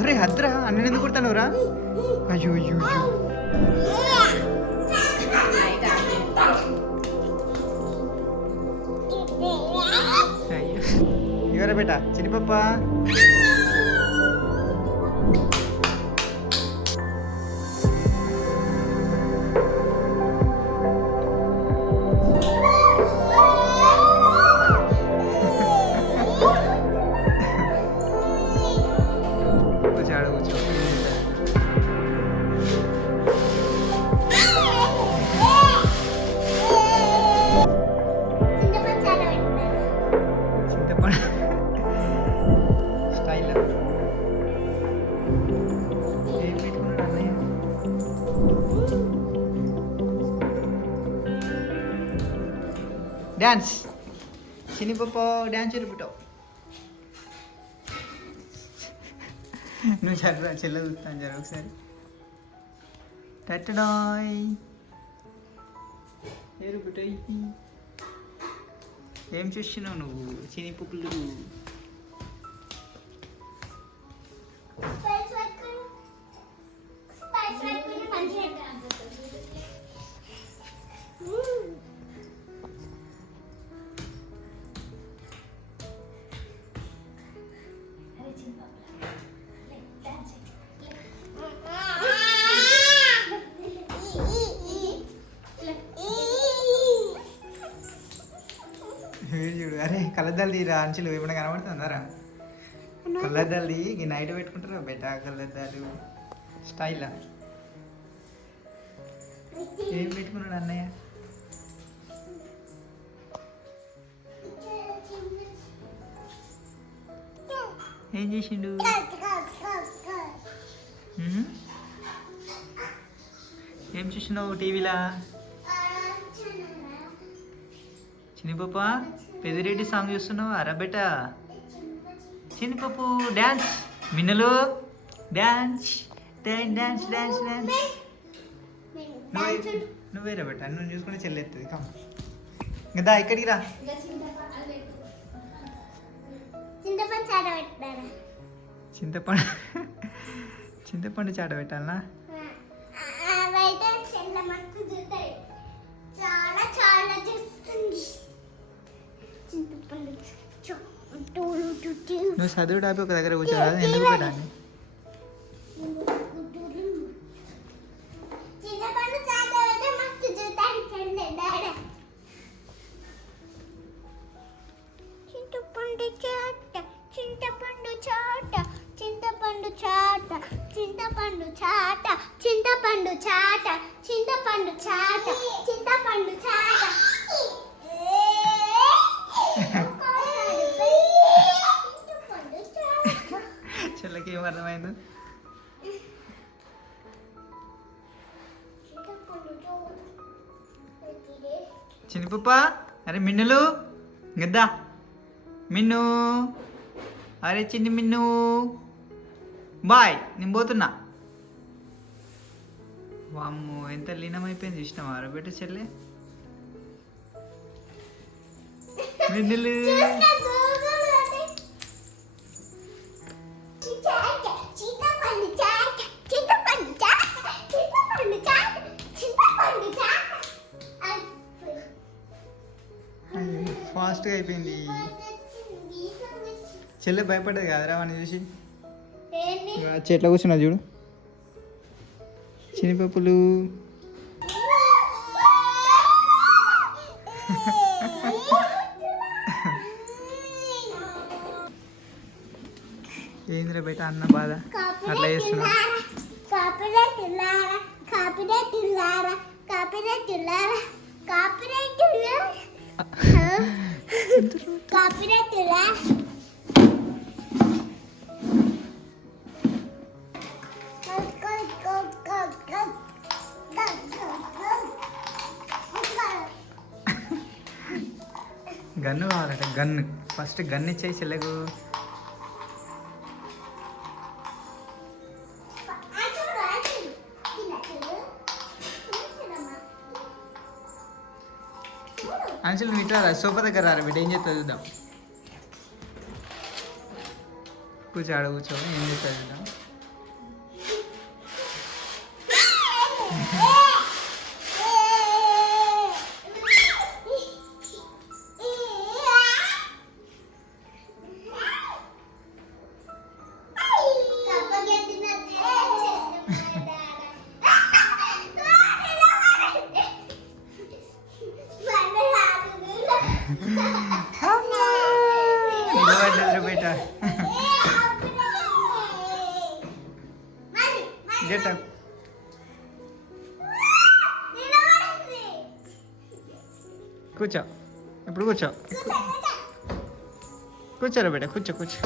అరే అద్దురా అన్న ఎందుకు కుడతానురా? అయ్యో అయ్యో అయ్యో ఎవరా బేటా చిన్ని పప్ప? డ్యాన్స్ చిన్ని పప్ప డ్యాన్స్ చూపిటావు. నువ్వు చదువు చెల్ల చూస్తాను జర ఒకసారి. టట్టడాయ్ ఏరుపుటాయి. ఏం చూస్తున్నావు నువ్వు చిన్ని పుప్పులు? చూడు అరే కళ్ళద్దాలు తీరా అంచులు ఏమైనా కనబడుతుందారా? కళ్ళద్దాలు తీ ఈ నైట్ పెట్టుకుంటారా బెటా కళ్ళద్దాలు స్టైలా? ఏం పెట్టుకున్నాడు అన్నయ్య? ఏం చేసిండు? ఏం చూసినావు టీవీలా? చిన్ని పప్ప పెదిరెడ్డి సాంగ్ చూస్తున్నావు అరబెట? చిన్ని పప్పు డ్యాన్స్ మిన్నలు డ్యాన్స్ డ్యాన్స్ డ్యాన్స్ డ్యాన్స్. నువ్వేరా బెట్ట నువ్వు చూసుకుంటే చెల్లెత్తుంది. కమ్ కదా ఇక్కడికి రా. చింతపండు చింతపండు చాట పెట్టాలనా? నువ్వు చదువు డాబీ ఒక దగ్గర కూర్చోరాదు ఎందుకు పెట్టాలి? చింతపండు చాట చింతపండు చాట చింతపండు చాట చింతపండు చాట చింతపండు చాట చింతపండు చాట చింతపండు చాట. చెల్లకి ఏం అర్థమైంది? చిన్ని పప్ప అరే మిన్నులు గద్దా మిన్ను అరే చిన్ని మిన్ను బాయ్ నేను పోతున్నా. వామ్మో ఎంత లీనమైపోయింది చూసినావా అరబెట్ట చెల్లె? మిన్నులు ఫాస్ట్గా అయిపోయింది. చెల్లె భయపడ్డది కదరా వాడిని చూసి. చెట్ల కూర్చున్నా చూడు చినిపప్పులు. ఏంద్రా బయట అన్న బాధ అట్లా చేస్తున్నా? గన్ను కావాలంట గన్ను. ఫస్ట్ గన్ ఇచ్చేయి చెల్లెకు. అంచులు నువ్వు ఇట్లా సోఫా దగ్గర రారా బిడ్డ ఏం చేస్తా చూద్దాం. కూర్చో ఆడ కూర్చో ఏం చేస్తాడు చూద్దాం. నిలబడ్డదిరా బేట. Get up. కూర్చో ఇప్పుడు కూర్చో. కూర్చోరా బేట కూర్చో కూర్చో.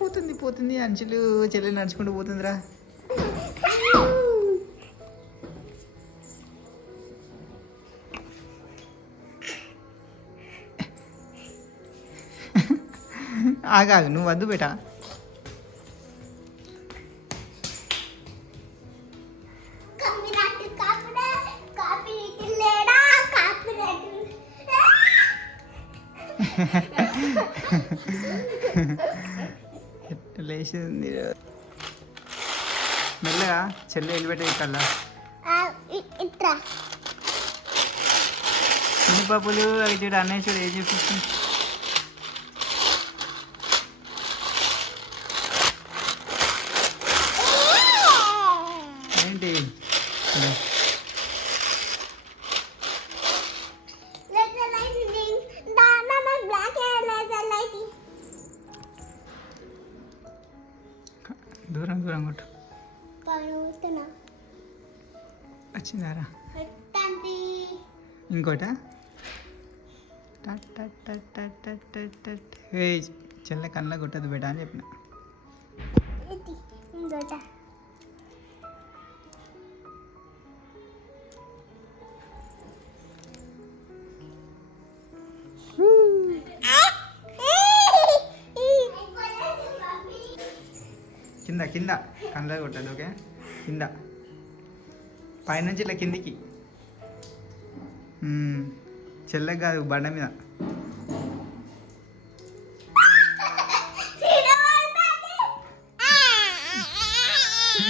పోతుంది పోతుంది అంచులు చెల్లి నడుచుకుంటూ పోతుందిరా. ఆగాగు నువ్వు వద్దు బేట. లేచింది మెల్లగా చెల్లి వెళ్ళిపెట్టే కల్లా. చిన్ని పాపులు అవి చూడు అన్నయ్య చూడు ఏం చూపిస్తుంది. ఏంటి దూరం దూరం కొట్టు. వచ్చిందారా ఇంకోట. చెల్ల కళ్ళ కొట్టదు బేట అని చెప్పిన. కింద కింద కళ్ళ కొట్టదు. ఓకే కింద పైనుంచి ఇట్లా కిందికి. చెల్లెకి కాదు బండ మీద.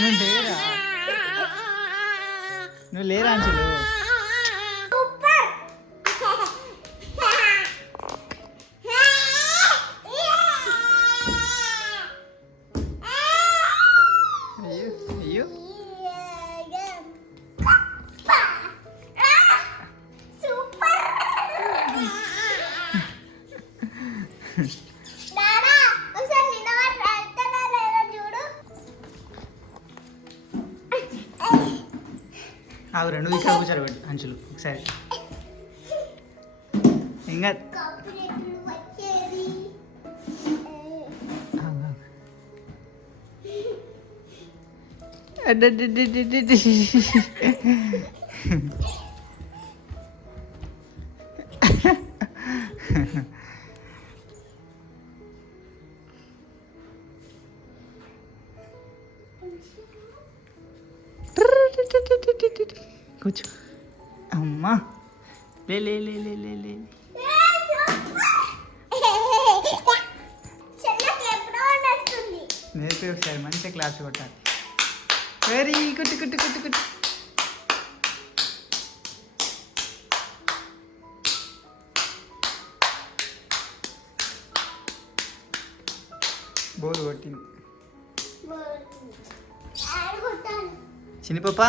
నువ్వు లేరా నువ్వు లేరా అంచులు. అయ్యో అయ్యో ఆవు రెండు ఇక్కడ కూర్చోరు పెట్టు అంచులు ఒకసారి. ఇంకా కూర్చో అమ్మా. లే లే లే లే లే లే. నేర్పి ఒకసారి మంచిగా క్లాస్ కొట్టాలి. వెరీ కుట్టు కుట్టు కుట్టు కుట్టు. బోల్ కొట్టింది చిన్ని పాప.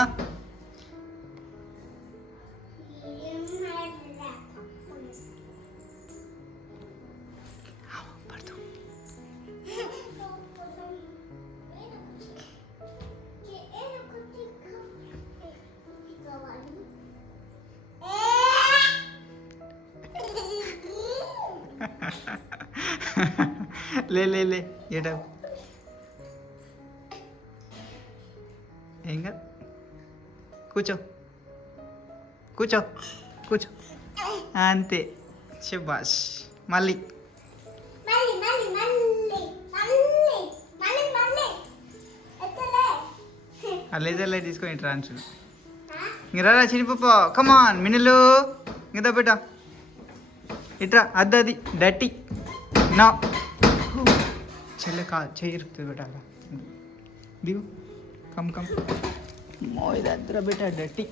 లే లే లే ఏట ఏం కాదు. కూర్చో కూర్చో కూర్చో అంతే. శబాష్. మళ్ళీ ఆ లేజర్ లైట్ తీసుకొని ఇట్రా అంచులు ఇంక రా చినిపప్ప కమాన్ మిన్నులు ఇంకా పెట్ట ఇట్రా అద్దు అది డట్టి నా చెల్లె కాదు చెయ్యి పెట్టాలా దిగు కమ్ కమ్ మో ఇది అద్దరా బేట డట్టి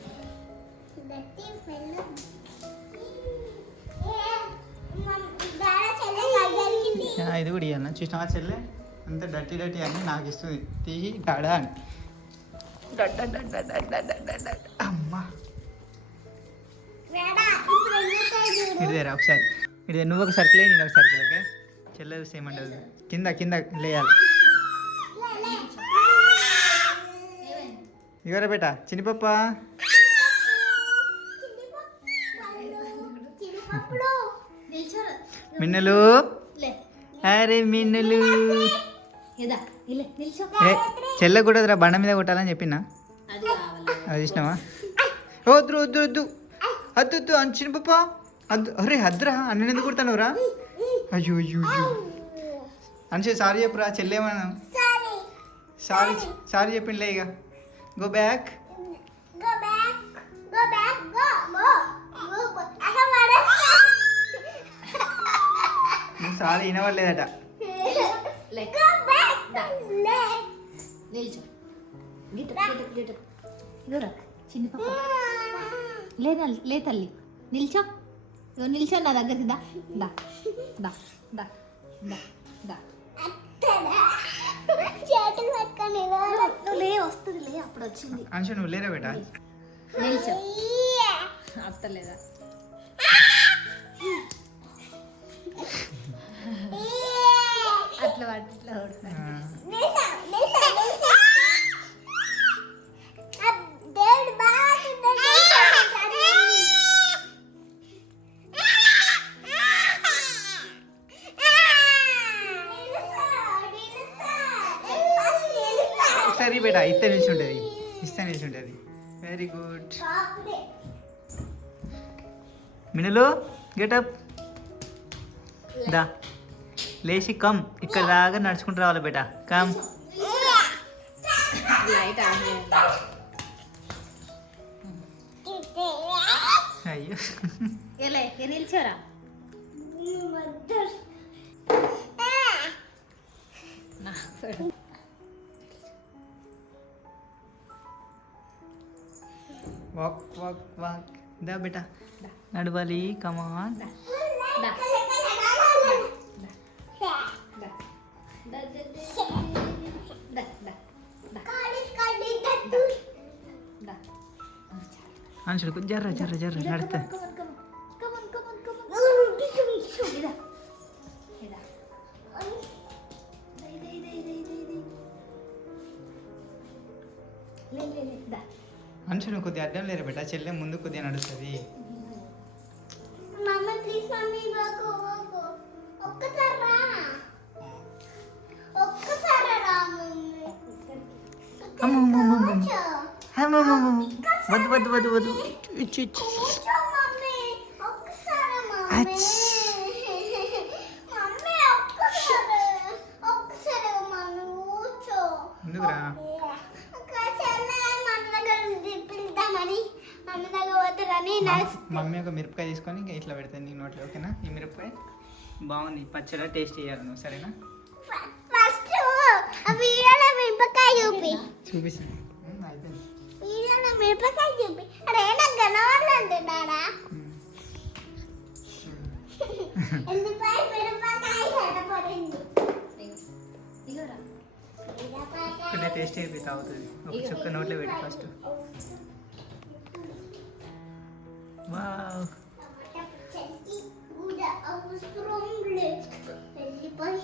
ఇది కూడా ఇవ్వన్నా చూసిన చెల్లె అంత డట్టి డట్టి అని నాకు ఇస్తుంది తీసి డాడా అని అమ్మా ఇడిదేరా ఒకసారి ఇడిదే నువ్వు ఒక సర్కిల్ నేను ఒక సర్కిల్ ఓకే చెల్లె చూస్తే ఏమంటది కింద కింద లేయాలి ఇవరా బేట చినిపప్ప మిన్నలు అరే మిన్నలు చెల్లె కూడా రా బండ మీద కొట్టాలని చెప్పినా అది ఇష్టమా వద్దు వద్దు వద్దు అద్దు వద్దు అంచిన పప్ప అద్దు అరే అద్దురా అన్న ఎందుకు కుడతానురా అయ్యో అయ్యో అయ్యో అనుష సారీ చెప్పురా చెల్లేమన్నా సారీ సారీ చెప్పిండిలే ఇక గో బ్యాక్ నువ్వు సారీ వినవలేదట చిన్న పాప లేదా లే తల్లి నిల్చో నిల్చో నా దగ్గరికి దా దా దా దా దా దా నువ్వు లే వస్తుంది లే అప్పుడు వచ్చింది అంశ నువ్వు లేరా బేట నిల్చో అత్తలేదా అట్లా వాటి ఇట్లా ఒకసారి బేట ఇస్తే నిలిచి ఉంటుంది ఇస్తే నిలిచి ఉంటుంది వెరీ గుడ్ మినులు గెటప్ దా లేచి కమ్ ఇక్కడ దాకా నడుచుకుంటూ రావాలి బేట కమ్ లైట్ ఆన్ అయ్యో ఏలే నిల్చోరా వాక్ వాక్ వాక్ దా బేట నడవాలి కమాన్ అనుషులకు జర్ర జర్ర జర్ర నడితే అనుషులు కొద్దిగా అడ్డం లేరు బేట చెల్లె ముందు కొద్దిగా నడుస్తుంది వద్దు వద్దు వద్దు వద్దు ఇచ్చు ఇచ్చు ఎందుకురా మమ్మీ ఒక మిరపకాయ తీసుకొని ఇంకా ఇట్లా పెడతాను నీ నోట్లో ఓకేనా ఈ మిరపకాయ బాగుంది పచ్చడా టేస్ట్ చేయాలి నువ్వు సరేనా చూపిస్తాను మిరపకాయ చూపి అరే నాకు కనవాలంటే డాడా కొద్దిగా టేస్ట్ అయిపోయి తాగుతుంది ఒక చుక్క నోట్లో పెట్టి first wow Guda, aus Rumble. Wenn die Ball